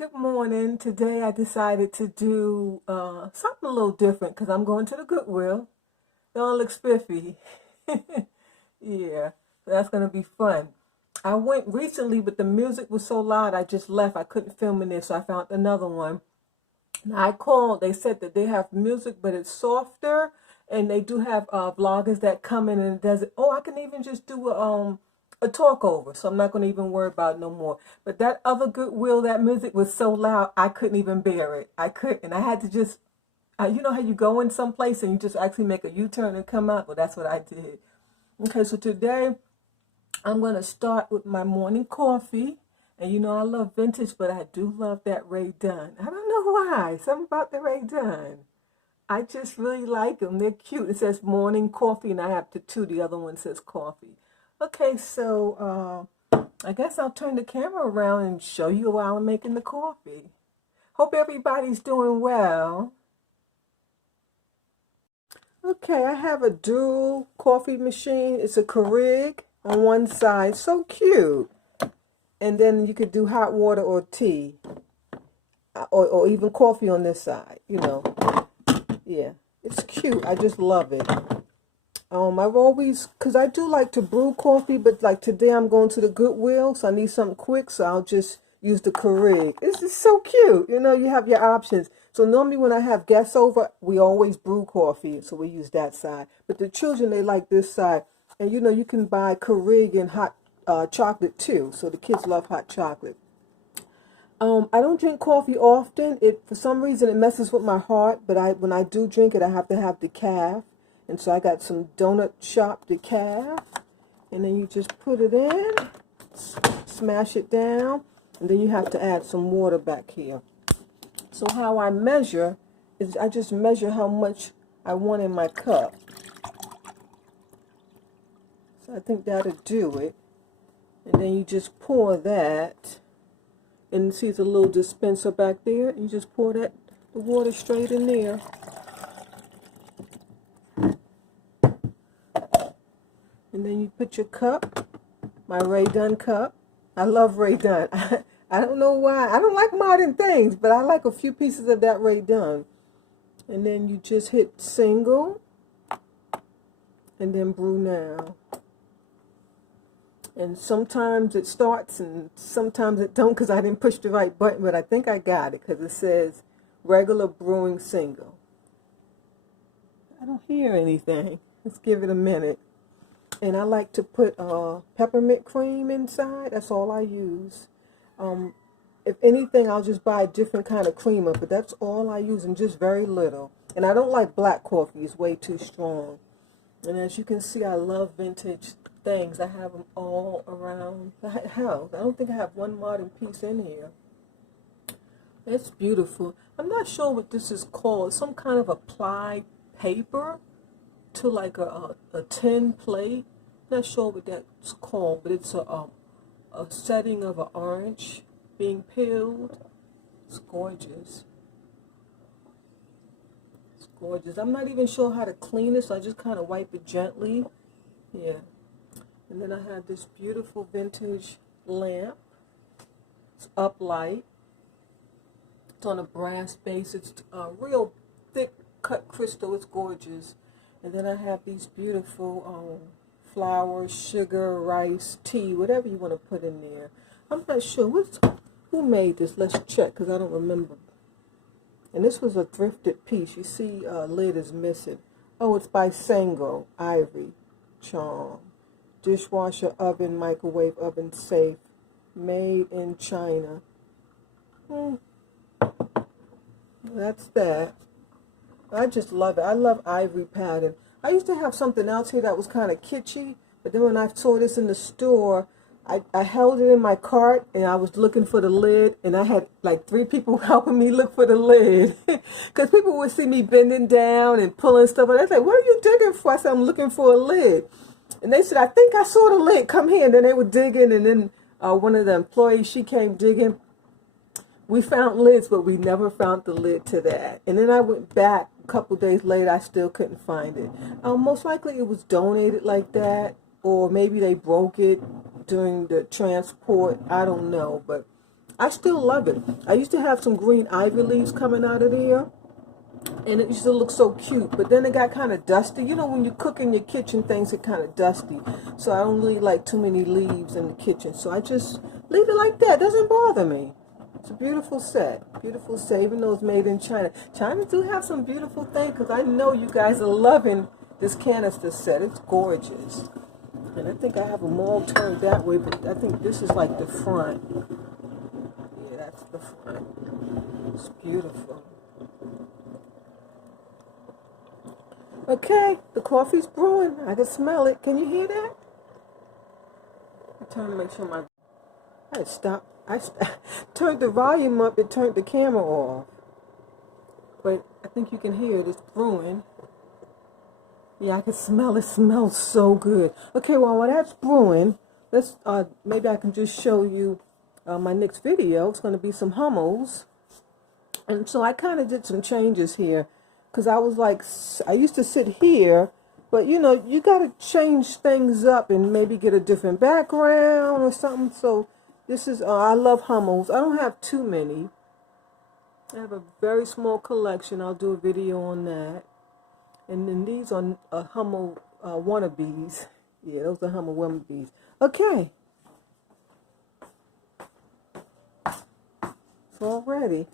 Good morning. Today I decided to do something a little different because I'm going to the Goodwill. Don't look spiffy. Yeah, so that's going to be fun. I went recently, but the music was so loud I just left. I couldn't film in there, so I found another one. And I called. They said that they have music, but it's softer, and they do have vloggers that come in and does it. Oh, I can even just do a talk over, so I'm not going to even worry about it no more. But that other Goodwill, that music was so loud, I couldn't even bear it. I couldn't. I had to just, you know how you go in someplace and you just actually make a U-turn and come out? Well, that's what I did. Okay, so today I'm going to start with my morning coffee. And you know, I love vintage, but I do love that Ray Dunn. I don't know why. Something about the Ray Dunn. I just really like them. They're cute. It says morning coffee, and I have the two. The other one says coffee. Okay, so I guess I'll turn the camera around and show you while I'm making the coffee. Hope everybody's doing well. Okay, I have a dual coffee machine. It's a Keurig on one side. So cute. And then you could do hot water or tea. Or even coffee on this side, you know. Yeah, it's cute. I just love it. I've always, because I do like to brew coffee, but like today I'm going to the Goodwill, so I need something quick, so I'll just use the Keurig. It's just so cute. You know, you have your options. So normally when I have guests over, we always brew coffee, so we use that side. But the children, they like this side. And you know, you can buy Keurig and hot chocolate too, so the kids love hot chocolate. I don't drink coffee often. For some reason it messes with my heart, but when I do drink it, I have to have decaf. And so I got some donut shop decaf. And then you just put it in, smash it down, and then you have to add some water back here. So how I measure is I just measure how much I want in my cup. So I think that'll do it. And then you just pour that. And see, there's a little dispenser back there. And you just pour the water straight in there. And then you put your cup, my Ray Dunn cup. I love Ray Dunn. I don't know why. I don't like modern things, but I like a few pieces of that Ray Dunn. And then you just hit single. And then brew now. And sometimes it starts and sometimes it don't because I didn't push the right button, but I think I got it because it says regular brewing single. I don't hear anything. Let's give it a minute. And I like to put peppermint cream inside. That's all I use. If anything, I'll just buy a different kind of creamer, but that's all I use and just very little. And I don't like black coffee. It's way too strong. And as you can see, I love vintage things. I have them all around the house. I don't think I have one modern piece in here. It's beautiful. I'm not sure what this is called. It's some kind of applied paper to like a tin plate. Not sure what that's called, but it's a setting of an orange being peeled. It's gorgeous. It's gorgeous. I'm not even sure how to clean it, so I just kind of wipe it gently. Yeah. And then I have this beautiful vintage lamp. It's uplight. It's on a brass base. It's real thick cut crystal. It's gorgeous. And then I have these beautiful flowers, sugar, rice, tea, whatever you want to put in there. I'm not sure. Who made this? Let's check because I don't remember. And this was a thrifted piece. You see lid is missing. Oh, it's by Sango, Ivory, Charm. Dishwasher oven, microwave oven safe. Made in China. That's that. I just love it. I love ivory pattern. I used to have something else here that was kind of kitschy, but then when I saw this in the store, I held it in my cart and I was looking for the lid, and I had like 3 people helping me look for the lid because people would see me bending down and pulling stuff. And they're like, "What are you digging for?" I said, "I'm looking for a lid." And they said, "I think I saw the lid. Come here." And then they were digging, and then one of the employees, she came digging. We found lids, but we never found the lid to that. And then I went back a couple days later. I still couldn't find it. Most likely it was donated like that, or maybe they broke it during the transport. I don't know, but I still love it. I used to have some green ivy leaves coming out of there, and it used to look so cute, but then it got kind of dusty. You know, when you cook in your kitchen, things get kind of dusty, so I don't really like too many leaves in the kitchen, so I just leave it like that. It doesn't bother me. It's a beautiful set, even though it's made in China. China do have some beautiful things, because I know you guys are loving this canister set. It's gorgeous. And I think I have them all turned that way, but I think this is like the front. Yeah, that's the front. It's beautiful. Okay, the coffee's brewing. I can smell it. Can you hear that? I'm trying to make sure my... I stopped. Turned the volume up. It turned the camera off. But I think you can hear it. It's brewing. Yeah, I can smell it. It smells so good. Okay, well, while that's brewing, let's maybe I can just show you my next video. It's going to be some hummels. And so I kind of did some changes here, because I was like, I used to sit here, but you know, you got to change things up and maybe get a different background or something. So this is, I love hummels. I don't have too many. I have a very small collection. I'll do a video on that. And then these are Hummel wannabes. Yeah, those are Hummel wannabes. Okay. It's all ready.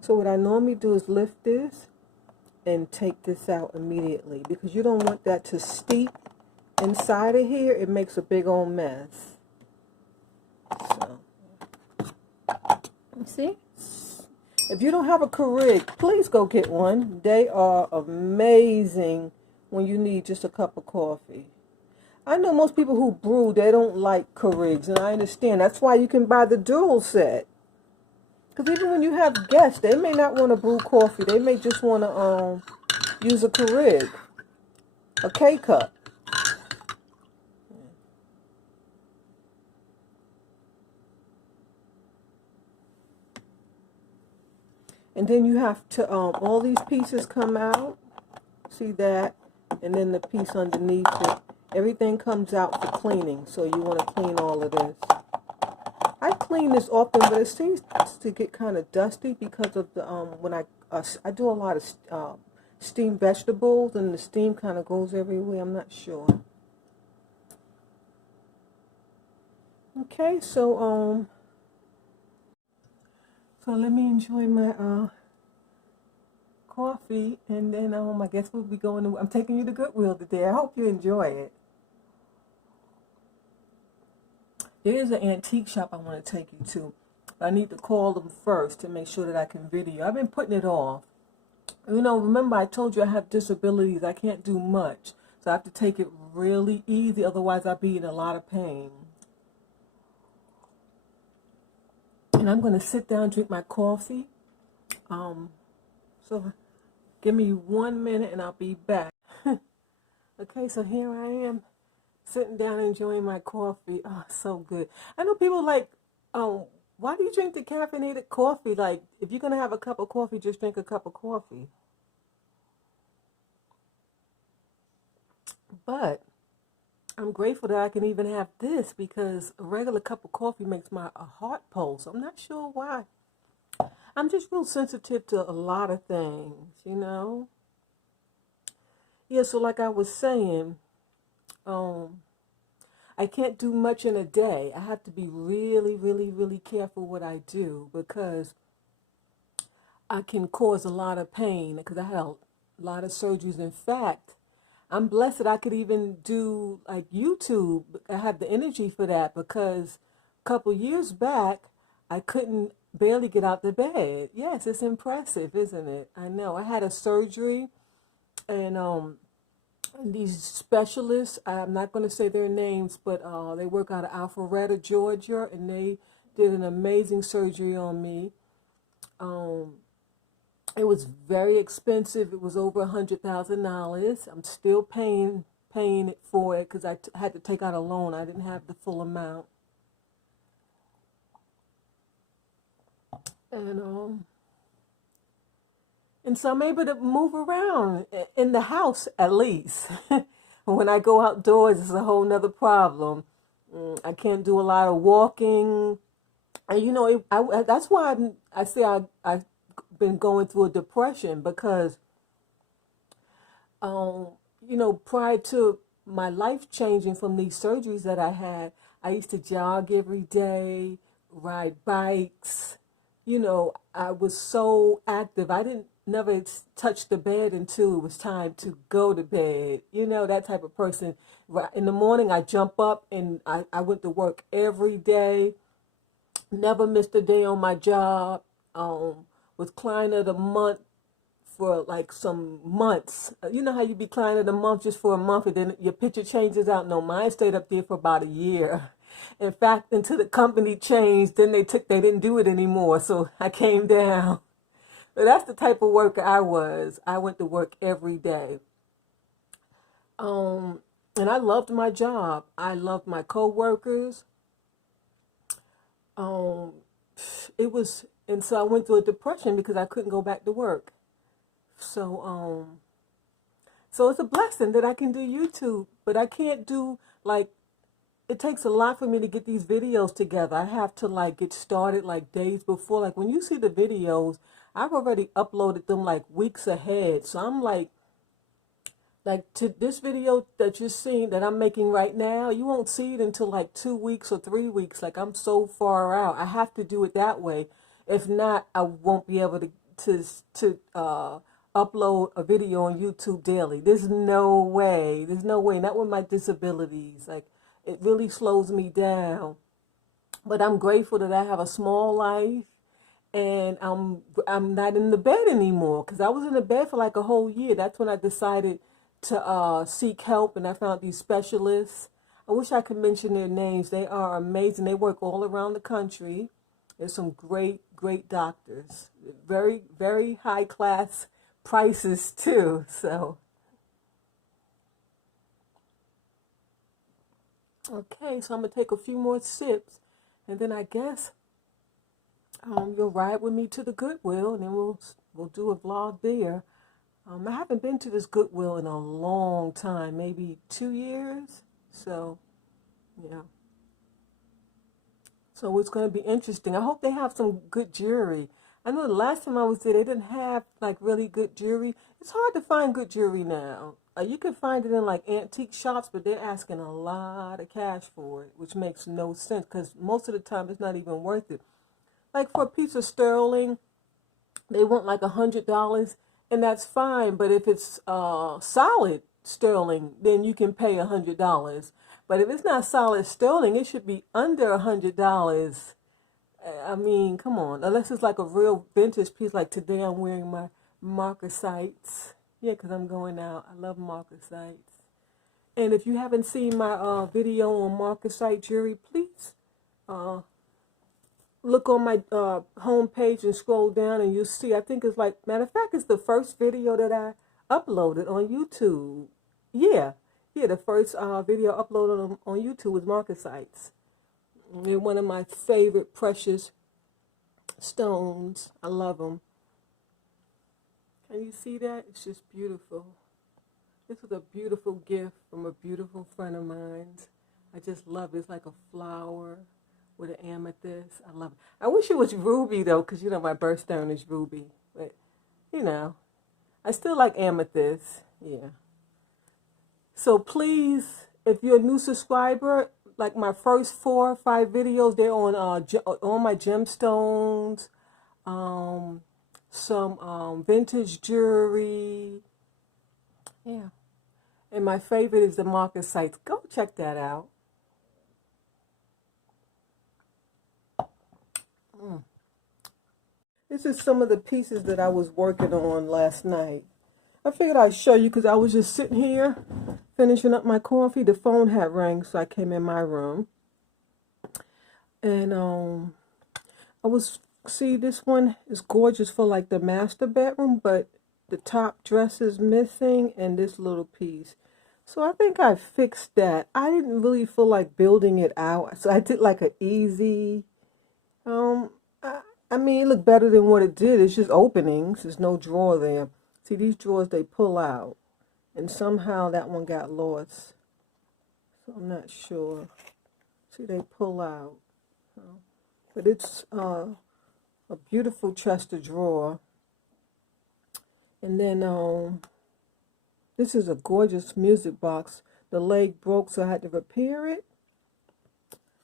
So what I normally do is lift this and take this out immediately, because you don't want that to steep inside of here. It makes a big old mess. So, you see? If you don't have a Keurig, please go get one. They are amazing when you need just a cup of coffee. I know most people who brew, they don't like Keurigs, and I understand. That's why you can buy the dual set. Because even when you have guests, they may not want to brew coffee. They may just want to use a Keurig, a K-cup. And then you have to, all these pieces come out. See that? And then the piece underneath it. Everything comes out for cleaning. So you want to clean all of this. I clean this often, but it seems to get kind of dusty because of the, when I do a lot of steamed vegetables, and the steam kind of goes everywhere. I'm not sure. Okay, so let me enjoy my coffee, and then I guess we'll be going to, I'm taking you to Goodwill today. I hope you enjoy it. There is an antique shop I want to take you to. I need to call them first to make sure that I can video. I've been putting it off. You know, remember I told you I have disabilities. I can't do much. So I have to take it really easy, otherwise I'll be in a lot of pain. And I'm going to sit down and drink my coffee. So give me 1 minute and I'll be back. Okay, so here I am, sitting down enjoying my coffee. Oh, so good. I know people like, why do you drink the caffeinated coffee? Like, if you're going to have a cup of coffee, just drink a cup of coffee. But I'm grateful that I can even have this, because a regular cup of coffee makes my heart pulse. I'm not sure why. I'm just real sensitive to a lot of things, you know. Yeah, so like I was saying, I can't do much in a day. I have to be really, really, really careful what I do, because I can cause a lot of pain, because I had a lot of surgeries. In fact, I'm blessed that I could even do like YouTube. I have the energy for that, because a couple years back, I couldn't barely get out the bed. Yes, it's impressive, isn't it? I know. I had a surgery, and these specialists, I'm not going to say their names, but they work out of Alpharetta, Georgia, and they did an amazing surgery on me. It was very expensive. It was over $100,000. I'm still paying it for it, because I had to take out a loan. I didn't have the full amount. And so I'm able to move around in the house, at least. When I go outdoors, it's a whole nother problem. I can't do a lot of walking. And you know, that's why I say I've been going through a depression because, um, you know, prior to my life changing from these surgeries that I had, I used to jog every day, ride bikes. You know, I was so active. I didn't never touch the bed until it was time to go to bed. You know, that type of person. Right in the morning, I jump up and I went to work every day. Never missed a day on my job. Was client of the month for like some months. You know how you be client of the month just for a month and then your picture changes out? No, mine stayed up there for about a year. In fact, until the company changed, then they didn't do it anymore. So I came down. But that's the type of worker I was. I went to work every day. Um, and I loved my job. I loved my coworkers. Um, it was, and so I went through a depression because I couldn't go back to work. So, so it's a blessing that I can do YouTube, but I can't do like, it takes a lot for me to get these videos together. I have to like get started like days before. Like when you see the videos, I've already uploaded them like weeks ahead. So I'm like to this video that you're seeing that I'm making right now, you won't see it until like 2 weeks or 3 weeks. Like I'm so far out. I have to do it that way. If not, I won't be able to upload a video on YouTube daily. There's no way. There's no way. Not with my disabilities. Like it really slows me down. But I'm grateful that I have a small life and I'm not in the bed anymore because I was in the bed for like a whole year. That's when I decided to seek help, and I found these specialists. I wish I could mention their names. They are amazing. They work all around the country. There's some great doctors. Very, very high class prices too. So, okay, so I'm going to take a few more sips, and then I guess you'll ride with me to the Goodwill, and then we'll do a vlog there. I haven't been to this Goodwill in a long time, maybe 2 years. So, yeah. So it's going to be interesting. I hope they have some good jewelry. I know the last time I was there, they didn't have like really good jewelry. It's hard to find good jewelry now. You can find it in like antique shops, but they're asking a lot of cash for it, which makes no sense because most of the time it's not even worth it. Like for a piece of sterling, they want like $100, and that's fine. But if it's solid sterling, then you can pay $100. But if it's not solid sterling, it should be under $100. I mean, come on. Unless it's like a real vintage piece. Like today, I'm wearing my marcasites. Yeah, because I'm going out. I love marcasites. And if you haven't seen my video on marcasite jewelry, please look on my home page and scroll down and you'll see. I think it's like, matter of fact, it's the first video that I uploaded on YouTube. Yeah, the first video uploaded on YouTube was marcasites. They're one of my favorite precious stones. I love them. Can you see that? It's just beautiful. This was a beautiful gift from a beautiful friend of mine. I just love it. It's like a flower with an amethyst. I love it. I wish it was ruby though, because you know my birthstone is ruby. But you know, I still like amethyst. Yeah. So please, if you're a new subscriber, like my first 4 or 5 videos, they're on my gemstones, some vintage jewelry. Yeah. And my favorite is the marcasites. Go check that out. This is some of the pieces that I was working on last night. I figured I'd show you because I was just sitting here finishing up my coffee. The phone had rang, so I came in my room. And see, this one is gorgeous for like the master bedroom, but the top dress is missing and this little piece. So I think I fixed that. I didn't really feel like building it out, so I did like an easy, I mean, it looked better than what it did. It's just openings. There's no drawer there. See, these drawers, they pull out. And somehow that one got lost. So I'm not sure. See, they pull out. But it's a beautiful chest of drawer. And then this is a gorgeous music box. The leg broke, so I had to repair it.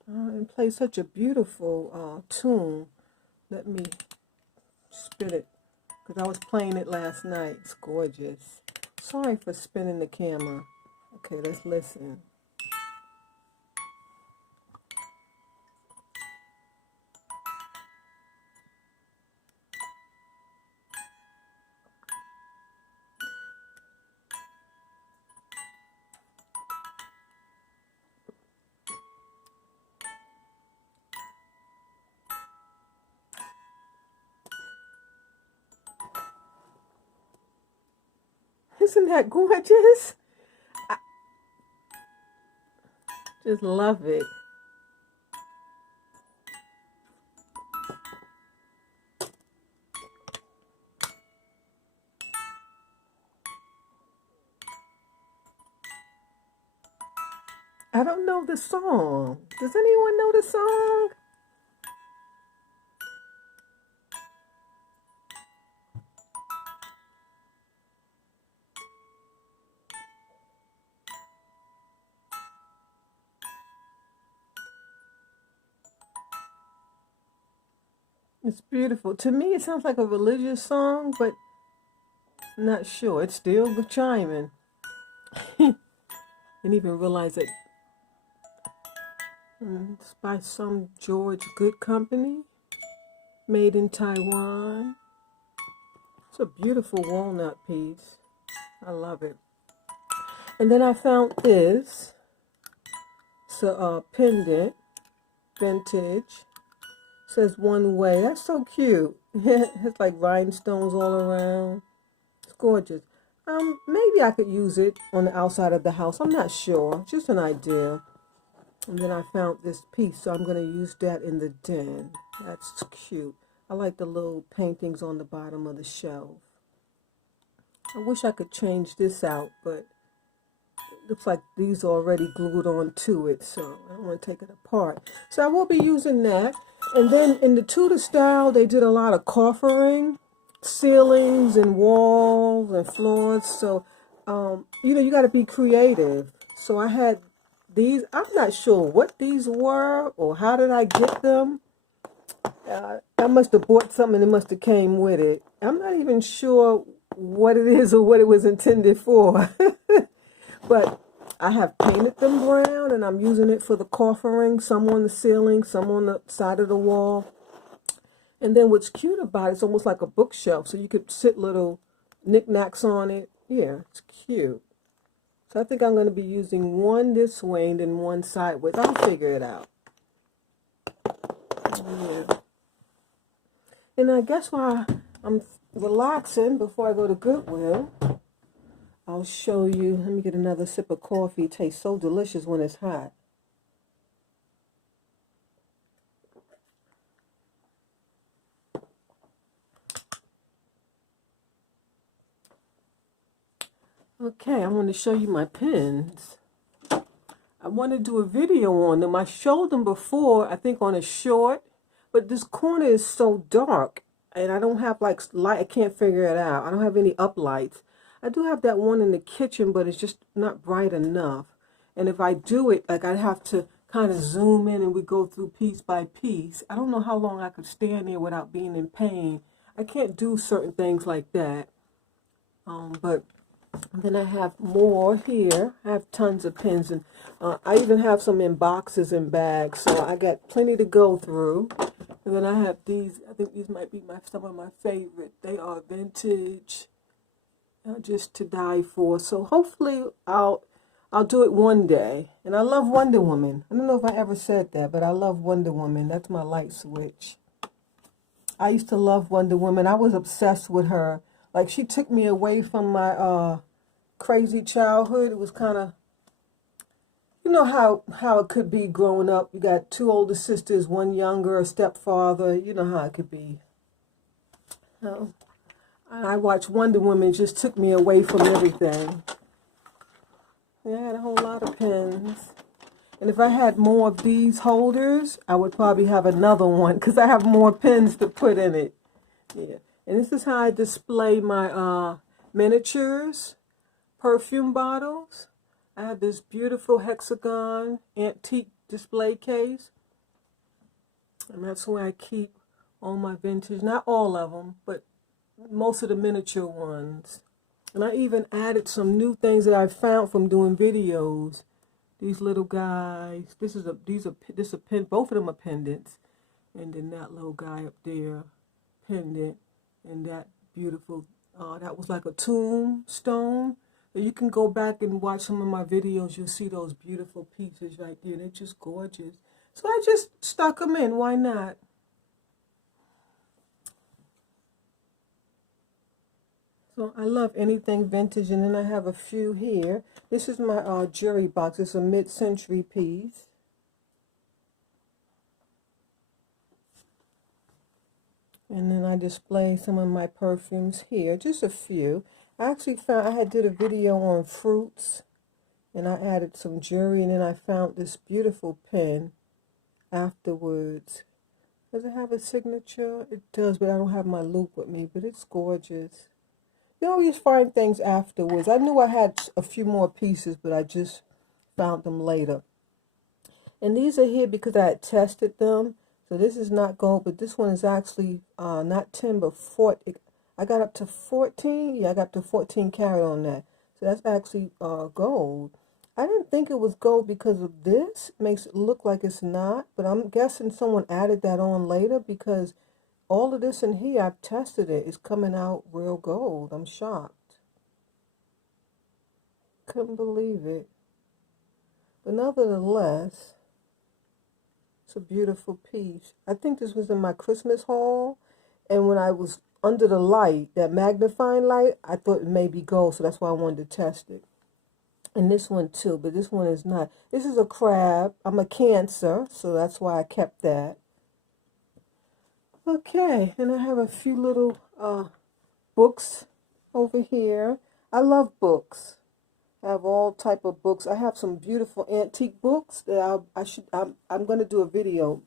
And play such a beautiful tune. Let me spin it, because I was playing it last night. It's gorgeous. Sorry for spinning the camera. Okay, let's listen. Isn't that gorgeous? I just love it. I don't know the song. Does anyone know the song? It's beautiful. To me, it sounds like a religious song, but I'm not sure. It's still chiming. Didn't even realize it. It's by some George Good Company, made in Taiwan. It's a beautiful walnut piece. I love it. And then I found this. It's a pendant, vintage. Says one way. That's so cute. It's like rhinestones all around. It's gorgeous. Maybe I could use it on the outside of the house. I'm not sure. Just an idea. And then I found this piece, so I'm going to use that in the den. That's cute. I like the little paintings on the bottom of the shelf. I wish I could change this out, but it looks like these are already glued on to it, so I don't want to take it apart. So I will be using that. And then in the Tudor style, they did a lot of coffering, ceilings and walls and floors. So, you got to be creative. So I had these. I'm not sure what these were or how did I get them. I must have bought something and it must have came with it. I'm not even sure what it is or what it was intended for. But I have painted them brown and I'm using it for the coffering, some on the ceiling, some on the side of the wall. And then what's cute about it, it's almost like a bookshelf, so you could sit little knickknacks on it. Yeah, it's cute. So I think I'm going to be using one this way and then one sideways. I'll figure it out. Yeah. And I guess while I'm relaxing before I go to Goodwill, I'll show you. Let me get another sip of coffee. It tastes so delicious when it's hot. Okay, I want to show you my pens. I want to do a video on them. I showed them before, I think on a short, but this corner is so dark and I don't have like light. I can't figure it out. I don't have any uplights. I do have that one in the kitchen, but it's just not bright enough. And if I do it, like I'd have to kind of zoom in and we go through piece by piece. I don't know how long I could stand there without being in pain. I can't do certain things like that. But then I have more here. I have tons of pens, and I even have some in boxes and bags. So I got plenty to go through. And then I have these. I think these might be some of my favorite. They are vintage. Just to die for. So hopefully I'll do it one day. And I love Wonder Woman. I don't know if I ever said that, but I love Wonder Woman. That's my light switch. I used to love Wonder Woman. I was obsessed with her. Like, she took me away from my crazy childhood. It was kind of, you know how it could be growing up. You got two older sisters, one younger, a stepfather. You know how it could be. I watched Wonder Woman, just took me away from everything. Yeah, I had a whole lot of pens. And if I had more of these holders, I would probably have another one because I have more pens to put in it. Yeah. And this is how I display my miniatures, perfume bottles. I have this beautiful hexagon antique display case. And that's where I keep all my vintage, not all of them, but most of the miniature ones. And I even added some new things that I found from doing videos. These little guys. This is a pen. Both of them are pendants, and then that little guy up there, pendant, and that beautiful. That was like a tombstone. And you can go back and watch some of my videos. You'll see those beautiful pieces right there. They're just gorgeous. So I just stuck them in. Why not? So I love anything vintage, and then I have a few here. This is my jewelry box. It's a mid-century piece. And then I display some of my perfumes here, just a few. I actually found, I did a video on fruits, and I added some jewelry, and then I found this beautiful pen afterwards. Does it have a signature? It does, but I don't have my loupe with me, but it's gorgeous. You always find things afterwards. I knew I had a few more pieces, but I just found them later. And these are here because I had tested them. So this is not gold, but this one is actually not 10, but 14. I got up to 14. Yeah, I got up to 14 karat on that. So that's actually gold. I didn't think it was gold because of this. It makes it look like it's not. But I'm guessing someone added that on later because all of this in here, I've tested it. It's coming out real gold. I'm shocked. Couldn't believe it. But nevertheless, it's a beautiful piece. I think this was in my Christmas haul. And when I was under the light, that magnifying light, I thought it may be gold. So that's why I wanted to test it. And this one too, but this one is not. This is a crab. I'm a Cancer, so that's why I kept that. Okay, and I have a few little books over here. I love books. I have all type of books. I have some beautiful antique books that I'm going to do a video.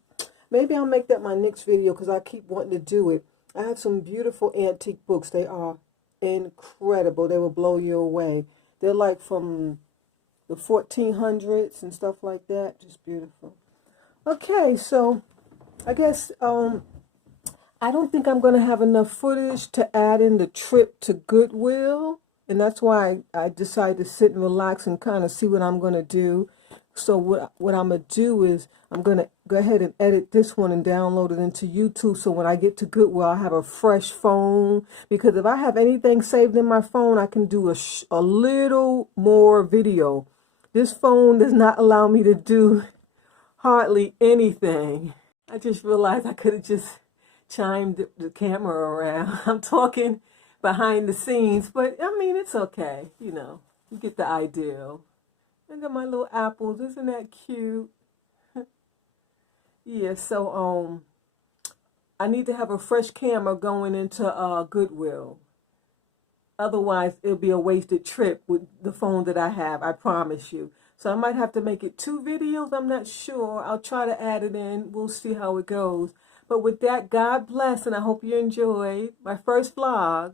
Maybe I'll make that my next video because I keep wanting to do it. I have some beautiful antique books. They are incredible. They will blow you away. They're like from the 1400s and stuff like that. Just beautiful. Okay, so I guess I don't think I'm going to have enough footage to add in the trip to Goodwill. And that's why I decided to sit and relax and kind of see what I'm going to do. So what I'm going to do is I'm going to go ahead and edit this one and download it into YouTube. So when I get to Goodwill, I have a fresh phone. Because if I have anything saved in my phone, I can do a little more video. This phone does not allow me to do hardly anything. I just realized I could have just chimed the camera around. I'm talking behind the scenes, but I mean, it's okay. You know, you get the idea. Look at my little apples. Isn't that cute? Yeah, so I need to have a fresh camera going into Goodwill. Otherwise, it'll be a wasted trip with the phone that I have, I promise you. So I might have to make it 2 videos. I'm not sure. I'll try to add it in. We'll see how it goes. But with that, God bless, and I hope you enjoyed my first vlog.